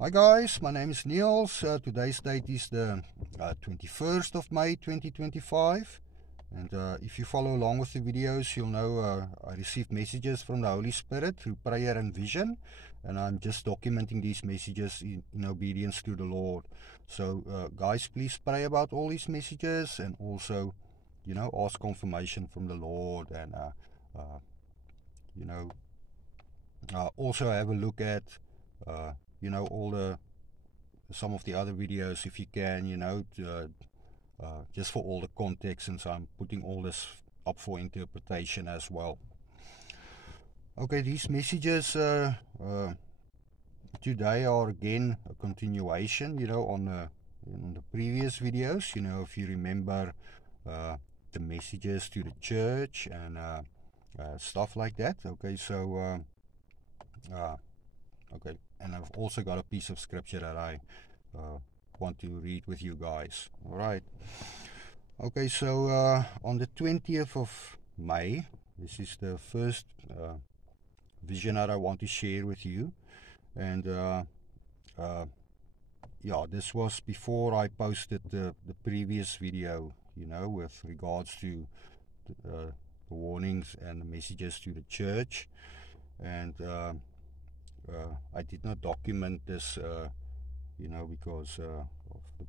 Hi guys, my name is Niels. Today's date is the 21st of May 2025, and if you follow along with the videos, you'll know I receive messages from the Holy Spirit through prayer and vision, and I'm just documenting these messages in obedience to the Lord. So guys, please pray about all these messages, and also ask confirmation from the Lord, and also have a look at some of the other videos if you can, just for all the context, since I'm putting all this up for interpretation as well. Okay, these messages today are again a continuation, on the previous videos. If you remember the messages to the church and stuff like that. Okay, so okay, and I've also got a piece of scripture that I want to read with you guys. All right. Okay, so on the 20th of May, this is the first vision that I want to share with you. And yeah, this was before I posted the previous video, with regards to the warnings and the messages to the church. And I did not document this, because of the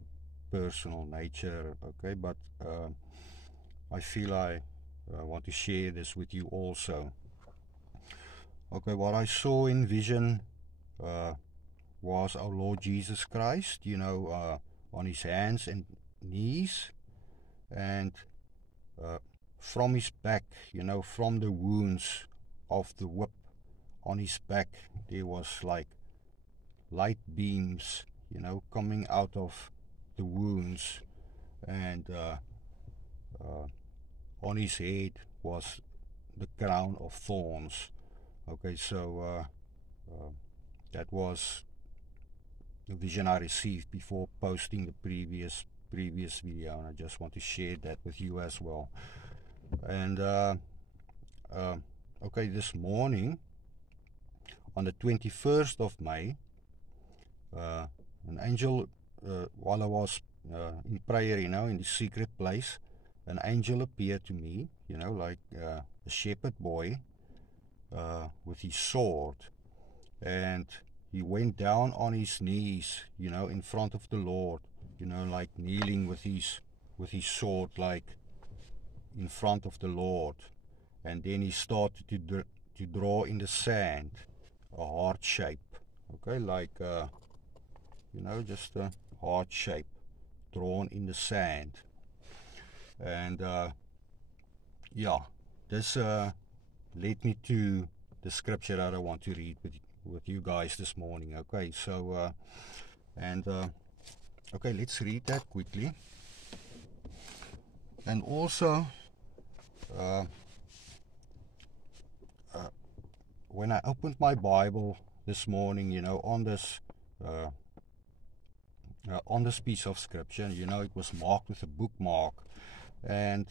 personal nature, okay, but I feel I want to share this with you also. Okay, what I saw in vision was our Lord Jesus Christ, on his hands and knees, and from his back, from the wounds of the whip on his back, there was like light beams, coming out of the wounds, and on his head was the crown of thorns. Okay, so that was the vision I received before posting the previous video, and I just want to share that with you as well. And okay, this morning on the 21st of May, an angel, while I was in prayer, in the secret place, an angel appeared to me, like a shepherd boy with his sword, and he went down on his knees, in front of the Lord, like kneeling with his sword, like in front of the Lord. And then he started to draw in the sand a heart shape, okay, like just a heart shape drawn in the sand. And yeah, this led me to the scripture that I want to read with you guys this morning. Okay, so okay, let's read that quickly. And also when I opened my Bible this morning, on this piece of scripture, it was marked with a bookmark, and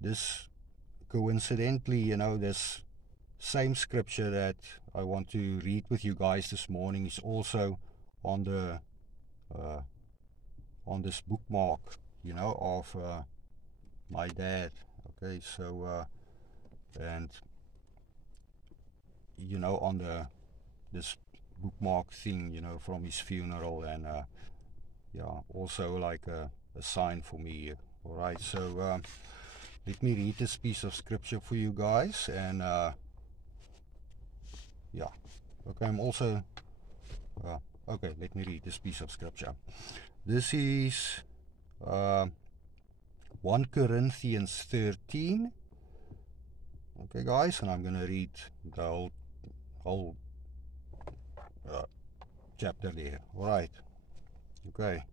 this coincidentally, this same scripture that I want to read with you guys this morning is also on the on this bookmark, of my dad. Okay, so and on this bookmark thing, from his funeral, and yeah, also like a sign for me. All right, so let me read this piece of scripture for you guys. And yeah, okay, I'm also okay, let me read this piece of scripture. This is 1 Corinthians 13. Okay guys, and I'm gonna read the whole chapter there. All right. Okay.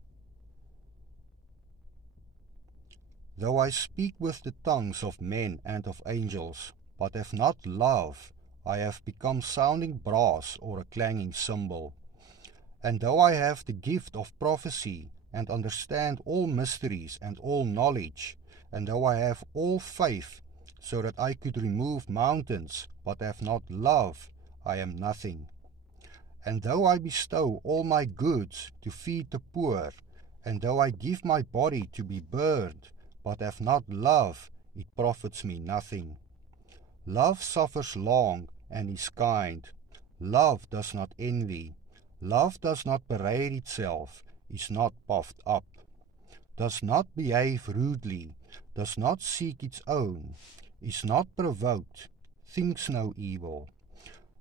Though I speak with the tongues of men and of angels, but have not love, I have become sounding brass or a clanging cymbal. And though I have the gift of prophecy, and understand all mysteries and all knowledge, and though I have all faith, so that I could remove mountains, but have not love, I am nothing. And though I bestow all my goods to feed the poor, and though I give my body to be burned, but have not love, it profits me nothing. Love suffers long and is kind. Love does not envy. Love does not parade itself, is not puffed up, does not behave rudely, does not seek its own, is not provoked, thinks no evil,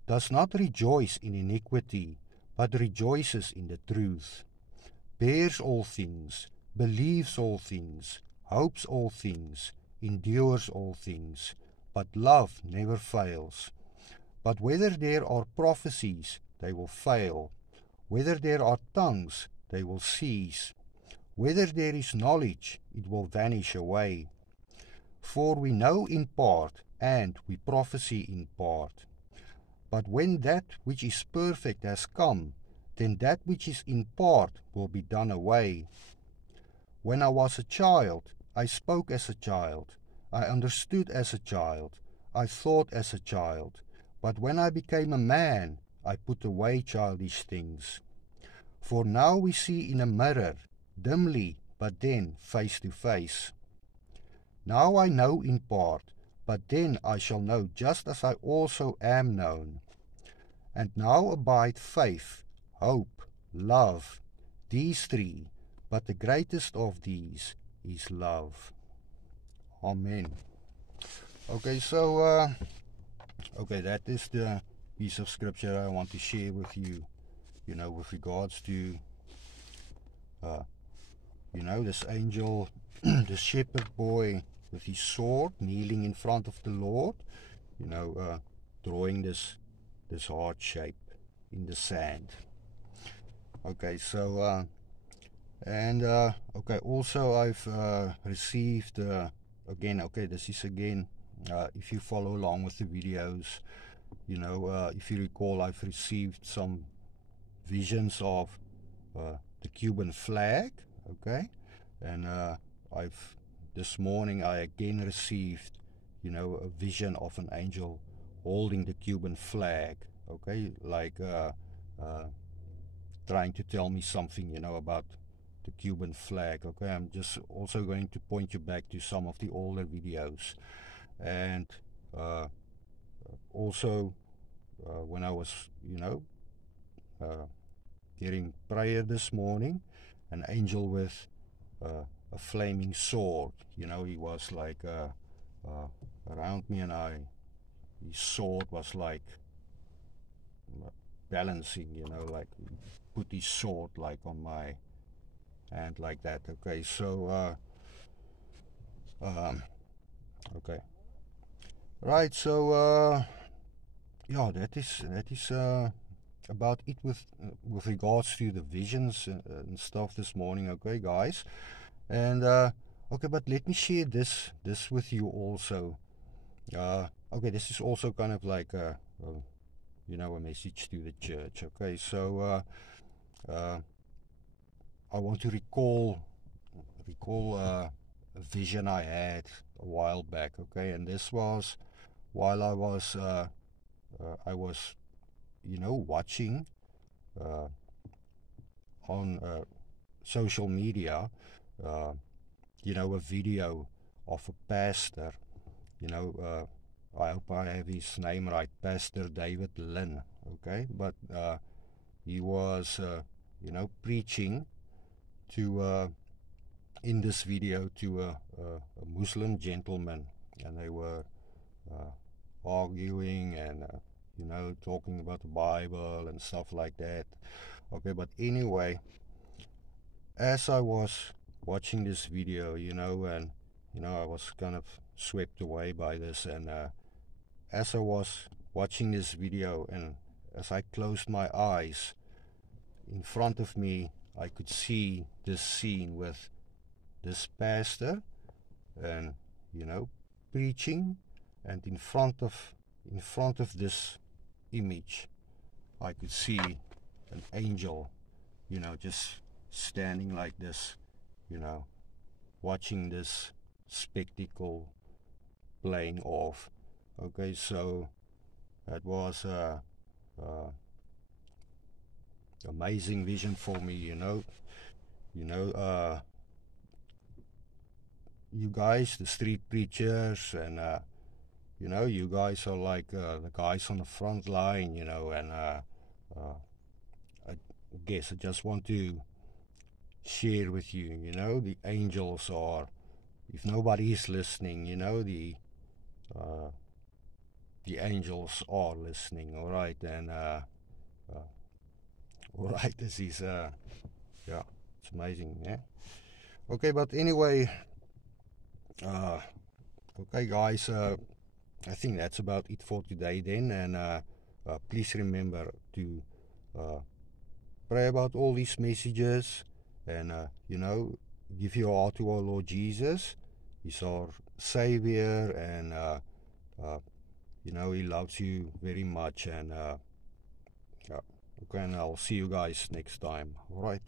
does not rejoice in iniquity, but rejoices in the truth, bears all things, believes all things, hopes all things, endures all things. But love never fails. But whether there are prophecies, they will fail. Whether there are tongues, they will cease. Whether there is knowledge, it will vanish away. For we know in part, and we prophesy in part. But when that which is perfect has come, then that which is in part will be done away. When I was a child, I spoke as a child, I understood as a child, I thought as a child. But when I became a man, I put away childish things. For now we see in a mirror, dimly, but then face to face. Now I know in part, but then I shall know just as I also am known. And now abide faith, hope, love, these three, but the greatest of these is love. Amen. Okay, so, that is the piece of scripture I want to share with you, with regards to, this angel, the shepherd boy with his sword, kneeling in front of the Lord, drawing this heart shape in the sand. Okay, so, also I've received, this is again, if you follow along with the videos, if you recall, I've received some visions of the Cuban flag, okay, and this morning I again received, a vision of an angel holding the Cuban flag, okay, like trying to tell me something, about the Cuban flag, okay. I'm just also going to point you back to some of the older videos, and also when I was, getting prayer this morning, an angel with a flaming sword, he was like around me, and his sword was like balancing, like put his sword like on my hand like that. Okay, so okay, right, so that is about it with regards to the visions and stuff this morning. Okay, guys, and okay, but let me share this with you also. Okay, this is also kind of like a message to the church. Okay, so I want to recall a vision I had a while back. Okay, and this was while I was watching on social media, a video of a pastor. I hope I have his name right, Pastor David Lynn. Okay, but he was, preaching to in this video to a Muslim gentleman, and they were arguing and talking about the Bible and stuff like that. Okay, but anyway, as I was watching this video, and I was kind of swept away by this, and as I was watching this video, and as I closed my eyes, in front of me I could see this scene with this pastor and preaching, and in front of this image I could see an angel, just standing like this, watching this spectacle playing off. Okay, so that was amazing vision for me, you know. You guys, the street preachers, and you know, you guys are like the guys on the front line, you know. And I guess I just want to share with you, you know, the angels are, if nobody is listening, you know, the angels are listening. All right. And all right, this is yeah, it's amazing. Yeah. Okay, but anyway, okay guys, I think that's about it for today then. And please remember to pray about all these messages, and you know, give your heart to our Lord Jesus. He's our Savior, and you know, He loves you very much. And yeah, okay, and I'll see you guys next time. All right.